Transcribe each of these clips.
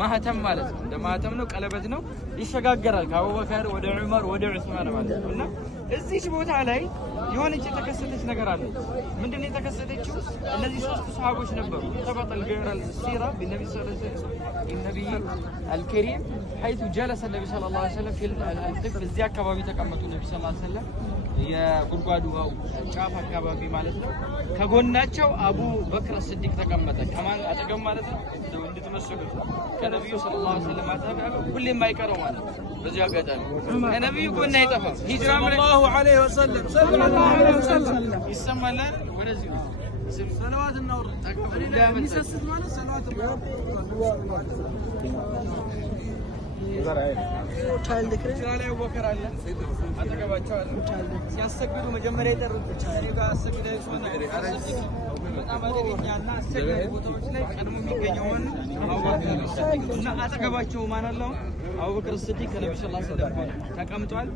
ማህተም ማለት ነው። እንደ ማህተም ነው፣ ቀለበት ነው። ይሸጋገራል ከአቡበከር ወደ ዑመር ወደ ዑስማን ማለት ነው። እና እዚህ ቦታ ላይ የሆነች የተከሰተች ነገር አለ። ምንድነው የተከሰተችው? እነዚህ ሶስቱ ሰሃቦች ነበሩ። ተፈጠል ቢዕራል ሲራ ቢነብይ ሰለላሁ ዐለይሂ ወሰለም النبي الكريم حيث جلس النبي صلى الله عليه وسلم في القف እዚህ አካባቢ ተቀመጡ ነብይ ሰለላሁ ዐለይሂ ወሰለም የጉድጓዱ ጫፍ አካባቢ ማለት ነው። ከጎናቸው አቡ በክር ሲዲቅ ተቀመጠ። ከማን አጠገብ ማለት ነው? እንድትመስሉት ከነብዩ ሰለላሁ ዐለይሂ ወሰለም አጠገብ ሁሌም የማይቀረው ማለት ነው። በዚህ አጋጣሚ ከነብዩ ጎን አይጠፋም። ሂጅራ ሰለላሁ ዐለይሂ ወሰለም ይሰማል። ወደዚህ ሰለዋት እናውርድ ሚሰስት ማለት ሰለዋት ቻይልድ ክሬ አቡበከር አለ አጠገባቸው አለ። ሲያሰግዱ መጀመሪያ የጠሩት እኔ ጋር አሰግደ ይሆነ በጣም አደገኛና አሰጋጅ ቦታዎች ላይ ቀድሞ የሚገኘው አቡበከር እና አጠገባቸው ማን አለው? አቡበከር ሲዲቅ ከነብዩ ሰለላሁ ዐለይሂ ወሰለም ተቀምጧል።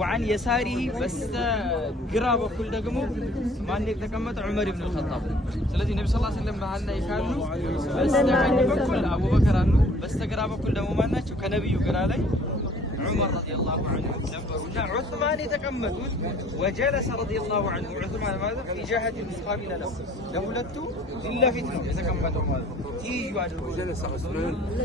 وعن يساره በስተግራ በኩል ደግሞ ማን የተቀመጠ ዑመር ኢብኑ አልኸጣብ። ስለዚህ ነብዩ ሰለላሁ ዐለይሂ ወሰለም መሐል ላይ ካሉ በስተቀኝ በኩል አቡበከር አሉ፣ በስተግራ በኩል ደግሞ ማን ናቸው? ከነብዩ ግራ ላይ ዑመር ረዲየላሁ ዐንሁ ነበሩና ዑስማን የተቀመጡት ወጀለሰ ረዲየላሁ ዐንሁ ዑስማን ማለት في جهة المقابل له ለሁለቱ ፊት ለፊት ነው የተቀመጠው ማለት ነው። ትይዩ አድርጎ